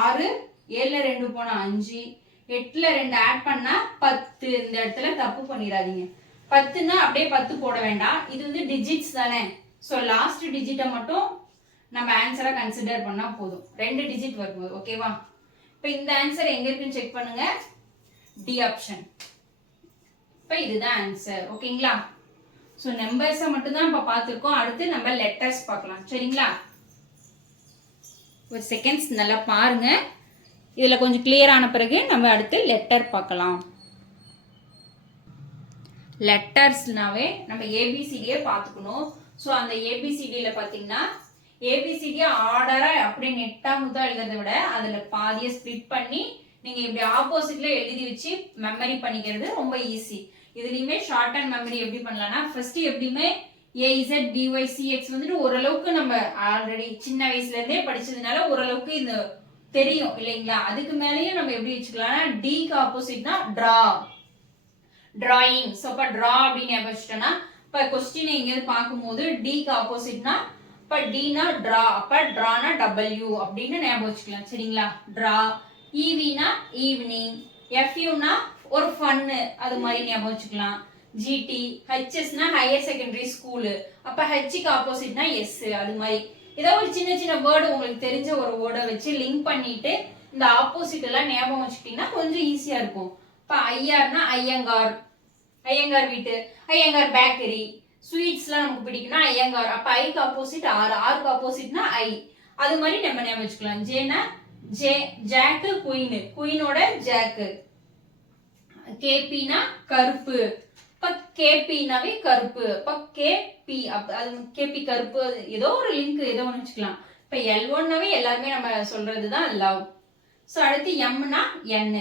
6, 7ல 2 போனா 5, 8ல 2 ஆட் பண்ணா 10. இந்த இடத்துல தப்பு பண்ணிடாதீங்க. 10ன்னா அப்படியே 10 போட வேண்டாம். இது வந்து டிஜிட்ஸ் தானே. சோ லாஸ்ட் டிஜிட்டை மட்டும் நம்ம ஆன்சரா கன்சிடர் பண்ணா போதும், 2 டிஜிட் வரும்போது. ஓகேவா? இப்ப இந்த ஆன்சர் எங்க இருக்குன்னு செக் பண்ணுங்க. D option. இப்ப இதுதான் ஆன்சர். ஓகேங்களா? சோ நம்பர்ஸை மட்டும் தான் இப்ப பார்த்திருக்கோம். அடுத்து நம்ம லெட்டர்ஸ் பார்க்கலாம். சரிங்களா? ஒரு செகண்ட்ஸ் நல்லா பாருங்க. இதில் கொஞ்சம் கிளியர் ஆன பிறகு நம்ம அடுத்து லெட்டர் பார்க்கலாம். லெட்டர்ஸ்னாவே நம்ம ஏபிசிடியே பார்த்துக்கணும். ஸோ அந்த ஏபிசிடியில் பார்த்தீங்கன்னா ஏபிசிடியை ஆர்டராக அப்படி நெட்டாக எழுதுறதை விட அதில் பாதியை ஸ்ப்ளிட் பண்ணி நீங்கள் இப்படி ஆப்போசிட்ல எழுதி வச்சு மெமரி பண்ணிக்கிறது ரொம்ப ஈஸி. இதுலேயுமே ஷார்ட் அண்ட் மெமரி எப்படி பண்ணலாம்னா ஃபர்ஸ்ட் எப்படியுமே ஏஇசட் பிஒய் சிஎக்ஸ் வந்துட்டு ஓரளவுக்கு நம்ம ஆல்ரெடி சின்ன வயசுலேருந்தே படிச்சதுனால ஓரளவுக்கு இந்த தெரியும் இல்லைங்களா. அதுக்கு மேலேயும் நம்ம எப்படி வச்சுக்கலாம்னா டிக்கு ஆப்போசிட்னா ட்ரா, டிராயிங். ஸோ இப்போ ட்ரா அப்படின்னு ஞாபகம் வச்சுட்டோம்னா இப்போ கொஸ்டின் எங்கேயாவது பார்க்கும்போது டிக்கு ஆப்போசிட்னா இப்போ டினா ட்ரா, அப்போ ட்ரானா டபிள்யூ அப்படின்னு ஞாபகம் வச்சுக்கலாம். சரிங்களா. ட்ரா. ஈவினா ஈவினிங், எஃப்யூனா ஒரு ஃபன்னு, அது மாதிரி ஞாபகம் வச்சுக்கலாம். ஜிடி, ஹெச்எஸ்னா ஹையர் செகண்டரி ஸ்கூலு, அப்போ ஹெச்சுக்கு ஆப்போசிட்னா எஸ், அது மாதிரி ஏதாவது ஒரு சின்ன சின்ன வேர்டு உங்களுக்கு தெரிஞ்ச ஒரு வேர்டை வச்சு லிங்க் பண்ணிட்டு இந்த ஆப்போசிட் எல்லாம் ஞாபகம் வச்சுக்கிட்டீங்கன்னா கொஞ்சம் ஈஸியா இருக்கும். இப்போ ஐஆர்னா ஐயங்கார், ஐயங்கார் வீட்டு, ஐயங்கார் பேக்கரி. ஸ்வீட்ஸ்லாம் நமக்கு பிடிக்கும்னா ஐயங்கார், அப்போ ஐக்கு ஆப்போசிட் ஆர், ஆருக்கு ஆப்போசிட்னா ஐ, அது மாதிரி நம்ம ஞாபகம் வச்சுக்கலாம். ஜேனா ஜே, ஜாக்கு குயின், குயினோட ஜாக்கு. கேபினா கருப்பு, இப்ப கேபினாவே கருப்பு, இப்ப கேபி அது கேபி கருப்பு, ஏதோ ஒரு லிங்க் ஏதோ ஒன்று வச்சுக்கலாம். இப்ப L1னாவே எல்லாருமே நம்ம சொல்றதுதான் லவ். ஸோ அடுத்து எம்னா என்.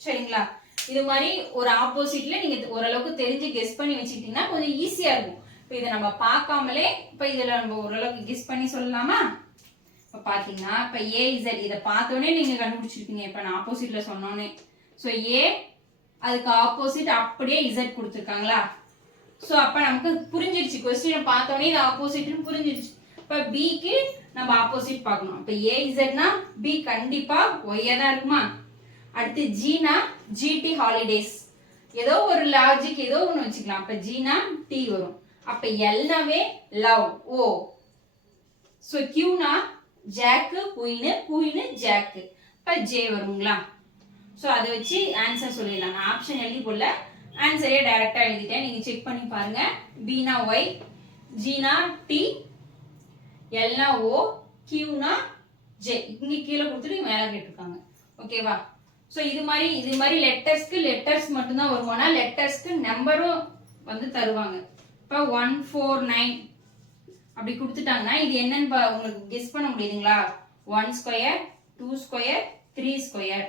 சரிங்களா. இது மாதிரி ஒரு ஆப்போசிட்ல நீங்க ஓரளவுக்கு தெரிஞ்சு கெஸ் பண்ணி வச்சுக்கிட்டீங்கன்னா கொஞ்சம் ஈஸியா இருக்கும். இப்போ இதை நம்ம பார்க்காமலே இப்போ இதுல நம்ம ஓரளவுக்கு கெஸ் பண்ணி சொல்லலாமா. இப்போ பார்த்தீங்கன்னா இப்போ ஏஇசட் இதை பார்த்தோன்னே நீங்கள் கண்டுபிடிச்சிருப்பீங்க. இப்போ நான் ஆப்போசிட்டில் சொன்னோன்னே. ஸோ ஏ அதுக்கு ஆப்போசிட் அப்படியே இசட் கொடுத்துருக்காங்களா. ஸோ அப்போ நமக்கு புரிஞ்சிருச்சு, கொஸ்டினை பார்த்தோன்னே இது ஆப்போசிட்னு புரிஞ்சிருச்சு. இப்போ பிக்கு நம்ம ஆப்போசிட் பார்க்கணும். இப்போ ஏஇசட்னா பி கண்டிப்பாக ஒய்யா தான் இருக்குமா. அடுத்து ஜீனா ஜிடி ஹாலிடேஸ், ஏதோ ஒரு லாஜிக் ஏதோ ஒன்று வச்சுக்கலாம். அப்போ ஜீனா டி வரும். அப்போ எல்னாவே லவ் ஓ. ஸோ கியூனா ஜாக்கு குயின், குயின் ஜாக்கு, இப்போ ஜே வருங்களா. ஸோ அதை வச்சு ஆன்சர் சொல்லிடலாம். நான் ஆப்ஷன் எழுதி போடல, ஆன்சரே டைரக்டா எழுதிட்டேன். நீங்க செக் பண்ணி பாருங்க. பினா ஒய், ஜீனா டி, எல்னா ஓ, கியூனா ஜே. இங்க கீழே கொடுத்துட்டு மேலே கேட்டிருக்காங்க. ஓகேவா. ஸோ இது மாதிரி லெட்டர்ஸ் மட்டும்தான் வருமானா லெட்டர்ஸ்க்கு நம்பரும் வந்து தருவாங்க. இப்போ 149 அப்படி கொடுத்துட்டாங்கன்னா இது என்னன்னு உங்களுக்கு கெஸ் பண்ண முடியுதுங்களா. 1 ஸ்கொயர், 2 ஸ்கொயர், 3 ஸ்கொயர்.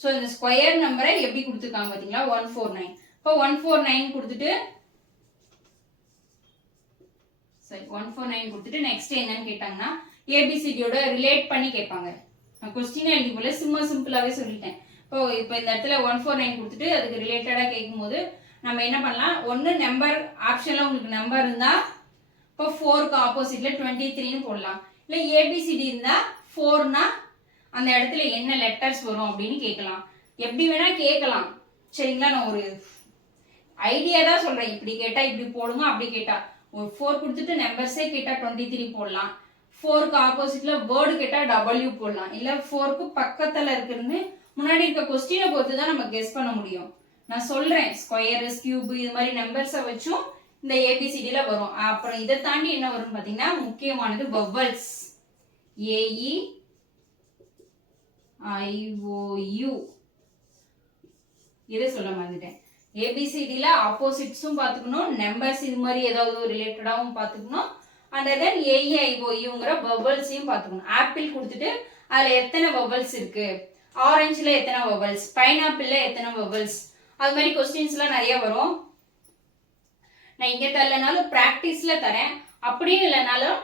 ஸோ இந்த ஸ்கொயர் நம்பரை எப்படி கொடுத்துருக்காங்க பார்த்தீங்களா. 149. இப்போ 149 கொடுத்துட்டு 149 கொடுத்துட்டு நெக்ஸ்ட் என்னன்னு கேட்டாங்கன்னா ஏபிசிடியோட ரிலேட் பண்ணி கேட்பாங்க. நான் கொஸ்டின் எழுதி போல சிம்பிளாவே சொல்லிட்டேன். இப்போ இந்த இடத்துல 149 கொடுத்துட்டு அதுக்கு ரிலேட்டடா கேட்கும்போது நம்ம என்ன பண்ணலாம். ஒன்னு நம்பர் ஆப்ஷன்ல உங்களுக்கு நம்பர் இருந்தா இப்போ 4க்கு ஆப்போசிட்ல 23ன்னு போடலாம். இல்ல ஏபிசிடி இருந்தா 4னா அந்த இடத்துல என்ன லெட்டர்ஸ் வரும் அப்படின்னு கேட்கலாம். எப்படி வேணா கேட்கலாம். சரிங்களா. நான் ஒரு ஐடியா தான் சொல்றேன். இப்படி கேட்டா இப்படி போடுங்க, அப்படி கேட்டா ஒரு 4 கொடுத்துட்டு நம்பர்ஸே கேட்டா 23 போடலாம். 4க்கு ஆப்போசிட்ல வேர்டு கேட்டா W போடலாம். இல்ல 4க்கு பக்கத்துல இருக்கிறது முன்னாடி இருக்க கொஸ்டினை பொறுத்து தான் நம்ம கெஸ் பண்ண முடியும். நான் சொல்றேன் ஸ்கொயர், கியூப் இது மாதிரி நம்பர்ஸை வச்சும் இந்த ஏபிசிடில வரும். அப்புறம் இதை தாண்டி என்ன வரும் பாத்தீங்கன்னா முக்கியமானது வவல்ஸ். ஏஇ ஐஓயு இதை சொல்ல மறந்துட்டேன். ஏபிசிடில ஆப்போசிட்ஸும் பார்த்துக்கணும், நம்பர்ஸ் இது மாதிரி ஏதாவது ரிலேட்டடாகவும் பார்த்துக்கணும். அண்ட் தென் ஏஇஐஓயுங்கிற வவல்ஸையும் பார்த்துக்கணும். ஆப்பிள் கொடுத்துட்டு அதுல எத்தனை வவல்ஸ் இருக்கு, ஆரஞ்சுல எத்தனை வவல்ஸ், பைனாப்பிள்ல எத்தனை வவல்ஸ், அது மாதிரி கொஸ்டின்ஸ்லாம் நிறைய வரும். நான் இங்க தரலனாலும் பிராக்டிஸ்ல தரேன். அப்படியும் இல்லைனாலும்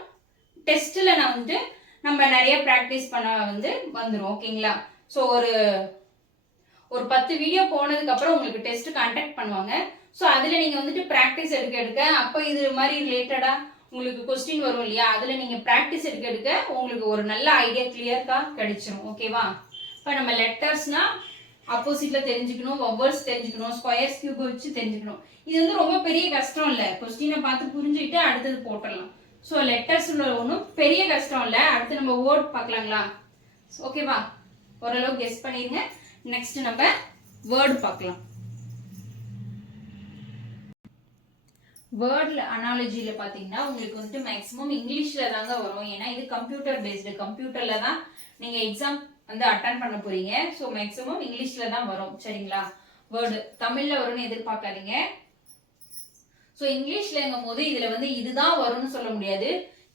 டெஸ்ட்ல நான் வந்துட்டு நம்ம நிறைய பிராக்டிஸ் பண்ண வந்துடும். ஓகேங்களா. ஸோ ஒரு 10 வீடியோ போனதுக்கு அப்புறம் உங்களுக்கு டெஸ்ட் கான்டாக்ட் பண்ணுவாங்க. ஸோ அதுல நீங்க வந்துட்டு பிராக்டிஸ் எடுக்க அப்போ இது மாதிரி ரிலேட்டடா உங்களுக்கு கொஸ்டின் வரும் இல்லையா, அதுல நீங்க பிராக்டிஸ் எடுக்க உங்களுக்கு ஒரு நல்ல ஐடியா கிளியர்க்கா கிடைச்சிடும். ஓகேவா. இப்போ நம்ம லெட்டர்ஸ்னா ஆப்போசிட்ல தெரிஞ்சுக்கணும், வவல்ஸ் தெரிஞ்சுக்கணும், ஸ்கொயர்ஸ் கியூப் வச்சு தெரிஞ்சுக்கணும். இது ரொம்ப பெரிய கஷ்டம் இல்லை. கொஸ்டினை பார்த்து புரிஞ்சுக்கிட்டு அடுத்தது போட்டுடலாம். ஸோ லெட்டர்ஸ் ஒன்றும் பெரிய கஷ்டம் இல்லை. அடுத்து நம்ம வேர்ட் பார்க்கலாங்களா. ஓகேவா. ஓரளவு கெஸ் பண்ணிருங்க. நெக்ஸ்ட் நம்ம வேர்ட் பார்க்கலாம். வேர்ட் அனாலஜியில பாத்தீங்கன்னா உங்களுக்கு வந்துட்டு மேக்ஸிமம் இங்கிலீஷ்ல தாங்க வரும். ஏன்னா இது கம்ப்யூட்டர் பேஸ்டு. கம்ப்யூட்டர்ல தான் நீங்க எக்ஸாம் வந்து அட்டன் பண்ண போறீங்க. ஸோ மேக்ஸிமம் இங்கிலீஷ்ல தான் வரும் சரிங்களா. வேர்டு தமிழ்ல வரும்னு எதிர்பார்க்காதீங்க. ஸோ இங்கிலீஷ்லங்கும் போது இதுல வந்து இதுதான் வரும்னு சொல்ல முடியாது.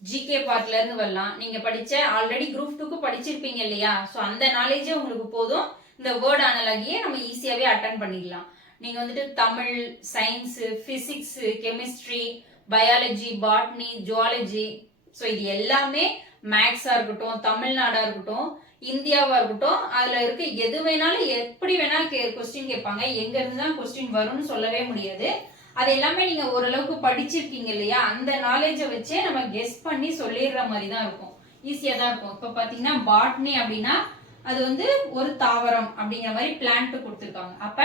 ஜிகே பார்ட்ல இருந்து வரலாம். நீங்க படிச்ச ஆல்ரெடி குரூப் 2க்கு படிச்சிருப்பீங்க இல்லையா. ஸோ அந்த நாலேஜே உங்களுக்கு போதும். இந்த வேர்ட் அனலாகியே நம்ம ஈஸியாவே அட்டன் பண்ணிடலாம். நீங்க வந்துட்டு Tamil, science, physics, chemistry, biology, botany, zoology, so இது எல்லாமே மேக்ஸா இருக்கட்டும், தமிழ்நாடா இருக்கட்டும், இந்தியாவா இருக்கட்டும், அதுல இருக்க எது வேணாலும் எப்படி வேணா கொஸ்டின் கேட்பாங்க. எங்க இருந்து தான் கொஸ்டின் வரும்னு சொல்லவே முடியாது. அது எல்லாமே நீங்க ஓரளவுக்கு படிச்சிருக்கீங்க இல்லையா, அந்த நாலேஜை வச்சே நம்ம கெஸ் பண்ணி சொல்லிடுற மாதிரி தான் இருக்கும். ஈஸியா தான் இருக்கும். இப்ப பாத்தீங்கன்னா பாட்னி அப்படின்னா அது வந்து ஒரு தாவரம் அப்படிங்கிற மாதிரி பிளான்ட் கொடுத்துருக்காங்க. அப்ப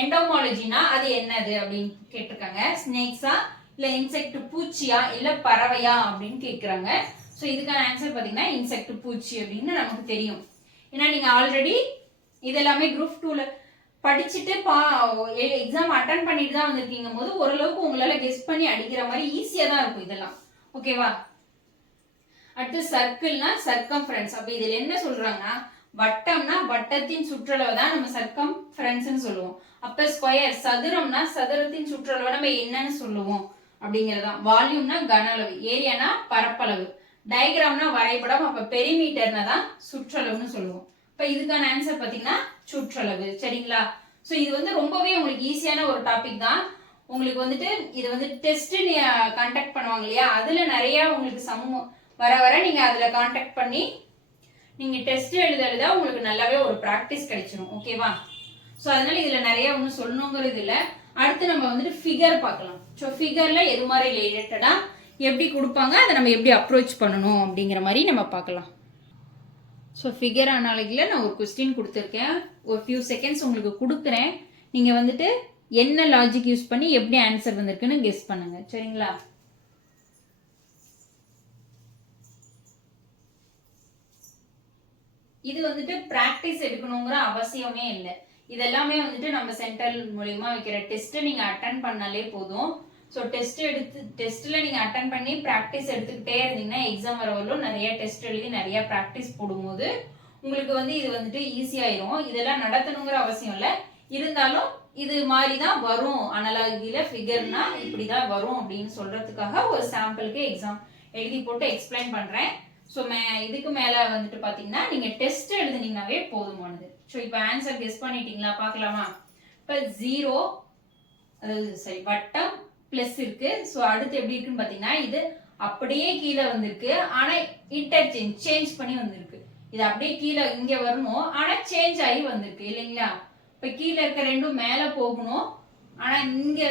எண்டோமாலஜினா அது என்னது அப்படின்னு கேட்டிருக்காங்க. ஸ்னேக்ஸா இல்ல இன்செக்ட் பூச்சியா இல்ல பறவையா அப்படின்னு கேக்குறாங்க. ஸோ இதுக்கான ஆன்சர் பாத்தீங்கன்னா இன்செக்ட் பூச்சி அப்படின்னு நமக்கு தெரியும். ஏன்னா நீங்க ஆல்ரெடி இதெல்லாமே குரூப் 2ல படிச்சுட்டு எக்ஸாம் அட்டன் பண்ணிட்டு தான் வந்திருக்கீங்க போது ஓரளவுக்கு உங்களால கெஸ் பண்ணி அடிக்கிற மாதிரி ஈஸியா தான் இருக்கும் இதெல்லாம். ஓகேவா. அடுத்து சர்க்கிள்னா சர்க்கம்ஃபரன்ஸ். அப்ப இதுல என்ன சொல்றாங்கன்னா வட்டம்னா வட்டத்தின் சுற்றளவை தான் நம்ம சர்க்கம்ஃபரன்ஸ்னு சொல்லுவோம். அப்ப ஸ்கொயர் சதுரம்னா சதுரத்தின் சுற்றளவை நம்ம என்னன்னு சொல்லுவோம் அப்படிங்கறதான். வால்யூம்னா கன அளவு, ஏரியானா பரப்பளவு, டயக்ராம்னா வரைபடம், அப்ப பெரிமீட்டர்னா தான் சுற்றளவுன்னு சொல்லுவோம். இப்ப இதுக்கான ஆன்சர் பாத்தீங்கன்னா சுற்றளவு சரிங்களா. சோ இது வந்து ரொம்பவே உங்களுக்கு ஈஸியான ஒரு டாபிக் தான். உங்களுக்கு வந்துட்டு இது வந்து டெஸ்ட் கண்டக்ட் பண்ணுவாங்க இல்லையா, அதுல நிறைய உங்களுக்கு சமூகம் வர வர நீங்க அதுல கான்டாக்ட் பண்ணி நீங்க டெஸ்ட் எழுத உங்களுக்கு நல்லாவே ஒரு பிராக்டிஸ் கிடைச்சிரும். ஓகேவா. சோ அதனால இதுல நிறைய ஒண்ணு சொல்லணுங்கிறது இல்ல. அடுத்து நம்ம வந்துட்டு ஃபிகர் பார்க்கலாம். ஸோ ஃபிகர்ல எது மாதிரி ரிலேட்டடா எப்படி கொடுப்பாங்க, அதை நம்ம எப்படி அப்ரோச் பண்ணணும் அப்படிங்கிற மாதிரி நம்ம பார்க்கலாம். ஸோ ஃபிகர் அனாலஜியில் நான் ஒரு கொஸ்டின் கொடுத்துருக்கேன். ஒரு ஃபியூ செகண்ட்ஸ் உங்களுக்கு கொடுக்குறேன். நீங்கள் வந்துட்டு என்ன லாஜிக் யூஸ் பண்ணி எப்படி ஆன்சர் வந்திருக்குன்னு கெஸ் பண்ணுங்க சரிங்களா. இது வந்துட்டு பிராக்டிஸ் எடுக்கணுங்கிற அவசியமே இல்லை. இதெல்லாமே வந்துட்டு நம்ம சென்ட்ரல் மூலியமா வைக்கிற டெஸ்ட் நீங்க அட்டன் பண்ணாலே போதும். ஸோ டெஸ்ட்ல நீங்க அட்டன் பண்ணி ப்ராக்டிஸ் எடுத்துக்கிட்டே இருந்தீங்கன்னா எக்ஸாம் வரவங்களும் நிறைய டெஸ்ட் எழுதி நிறைய ப்ராக்டிஸ் போடும்போது உங்களுக்கு வந்து இது வந்துட்டு ஈஸியாயிரும். இதெல்லாம் நடத்தணுங்கிற அவசியம் இல்லை. இருந்தாலும் இது மாதிரி தான் வரும், அனலாகில ஃபிகர்னா இப்படிதான் வரும் அப்படின்னு சொல்றதுக்காக ஒரு சாம்பிளுக்கு எக்ஸாம் எழுதி போட்டு எக்ஸ்பிளைன் பண்றேன். ஸோ இதுக்கு மேல வந்துட்டு பாத்தீங்கன்னா நீங்க டெஸ்ட் எழுதுனீங்கன்னாவே போதுமானது. ஸோ இப்போ ஆன்சர் கெஸ் பண்ணிட்டீங்களா பார்க்கலாமா. இப்போ 0 அதாவது சரி வட்டம் பிளஸ் இருக்கு. ஸோ அடுத்து எப்படி இருக்குன்னு பாத்தீங்கன்னா இது அப்படியே கீழே வந்திருக்கு, ஆனா சேஞ்ச் பண்ணி வந்திருக்கு. இது அப்படியே கீழே இங்க வரணும், ஆனா சேஞ்ச் ஆகி வந்திருக்கு இல்லைங்களா. இப்ப கீழே இருக்க ரெண்டும் மேல போகணும், ஆனா இங்க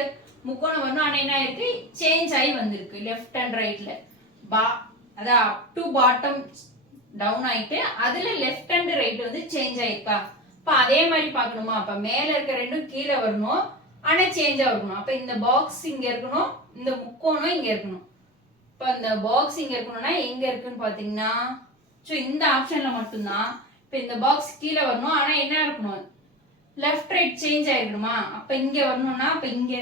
முக்கோணம் வரணும், ஆனா என்ன இருக்கு சேஞ்ச் ஆகி வந்திருக்கு லெஃப்ட் அண்ட் ரைட்ல. அதான் அப் டு பாட்டம் டவுன் ஆயிட்டு அதுல லெஃப்ட் அண்ட் ரைட் வந்து சேஞ்ச் ஆயிருக்கா. இப்ப அதே மாதிரி பாக்கணுமா, அப்ப மேல இருக்க ரெண்டும் கீழே வரணும், ஆனா சேஞ்சா இருக்கணும். அப்ப இந்த பாக்ஸ் இங்க இருக்கணும், இந்த முக்கோணம் இங்க இருக்கணும். இப்ப இந்த பாக்ஸ் இங்க இருக்கணும்னா எங்க இருக்குன்னு பாத்தீங்கன்னா இந்த ஆப்ஷன்ல மட்டும்தான். இப்ப இந்த பாக்ஸ் கீழே வரணும், ஆனா என்ன இருக்கணும் லெஃப்ட் ரைட் சேஞ்ச் ஆயிருக்கணுமா. அப்ப இங்க வரணும்னா அப்ப இங்க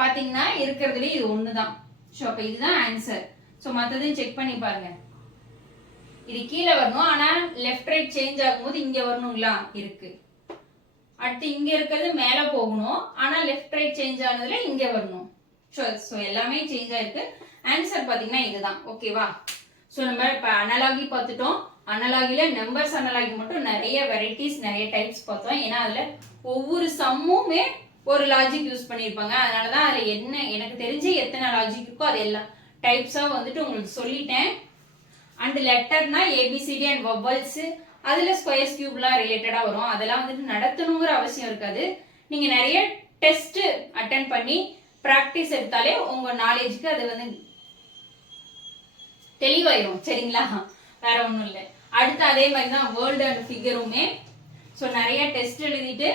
பாத்தீங்கன்னா இருக்கிறதுல இது ஒண்ணுதான். ஸோ அப்ப இதுதான் ஆன்சர். ஸோ மற்றதையும் செக் பண்ணி பாருங்க. இது கீழே வரணும், ஆனா லெஃப்ட் ரைட் சேஞ்ச் ஆகும்போது இங்க வரணுங்களா இருக்கு. அடுத்து இங்க இருக்கிறது மேல போகணும், ஆனா லெஃப்ட் ரைட் சேஞ்ச் ஆனதுல இங்க வரணும். ஸோ எல்லாமே சேஞ்ச் ஆயிருக்கு. ஆன்சர் பாத்தீங்கன்னா இதுதான். ஓகேவா. ஸோ நம்ம இப்ப அனலாகி பார்த்துட்டோம். அனலாகில நம்பர்ஸ் அனலாகி மட்டும் நிறைய வெரைட்டிஸ் நிறைய டைப்ஸ் பார்த்தோம். ஏன்னா அதுல ஒவ்வொரு சம்முமே ஒரு லாஜிக் யூஸ் பண்ணியிருப்பாங்க. அதனாலதான் அதுல என்ன எனக்கு தெரிஞ்சு எத்தனை லாஜிக் இருக்கோ அது எல்லாம் டைப்ஸா வந்துட்டு உங்களுக்கு சொல்லிட்டேன். அண்ட் லெட்டர்னா ஏபிசிடி அண்ட் வவல்ஸ், அதுல ஸ்கொயர்ஸ் கியூப்லாம் ரிலேட்டடா வரும். அதெல்லாம் வந்துட்டு நடத்தணுங்கிற அவசியம் இருக்காது. நீங்க நிறைய டெஸ்ட் அட்டென்ட் பண்ணி பிராக்டிஸ் எடுத்தாலே உங்க நாலேஜுக்கு அது வந்து தெளிவாயிரும் சரிங்களா. வேற ஒண்ணும் இல்லை. அடுத்து அதே மாதிரி தான் வேர்ல்டு அண்ட் ஃபிகருமே. ஸோ நிறைய டெஸ்ட் எழுதிட்டு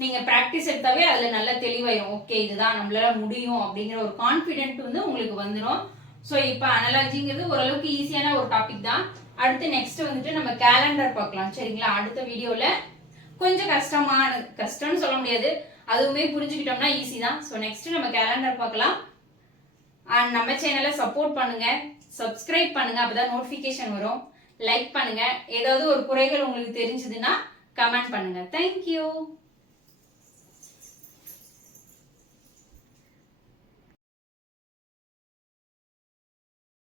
நீங்க பிராக்டிஸ் எடுத்தாவே அதுல நல்லா தெளிவாயிரும். ஓகே இதுதான் நம்மளால முடியும் அப்படிங்கிற ஒரு கான்பிடென்ட் வந்து உங்களுக்கு வந்துடும். ஸோ இப்போ அனலாஜிங்கிறது ஓரளவுக்கு ஈஸியான ஒரு டாபிக் தான். அடுத்து நெக்ஸ்ட் வந்துட்டு நம்ம கேலண்டர் பார்க்கலாம் சரிங்களா. அடுத்த வீடியோல கொஞ்சம் கஷ்டம்னு சொல்ல முடியாது, அதுவுமே புரிஞ்சுக்கிட்டோம்னா ஈஸி தான். ஸோ நெக்ஸ்ட் நம்ம கேலண்டர் பார்க்கலாம். அண்ட் நம்ம சேனலை சப்போர்ட் பண்ணுங்க, சப்ஸ்கிரைப் பண்ணுங்க, அப்பதான் நோட்டிபிகேஷன் வரும். லைக் பண்ணுங்க. ஏதாவது ஒரு குறைகள் உங்களுக்கு தெரிஞ்சதுன்னா கமெண்ட் பண்ணுங்க. தேங்க்யூ.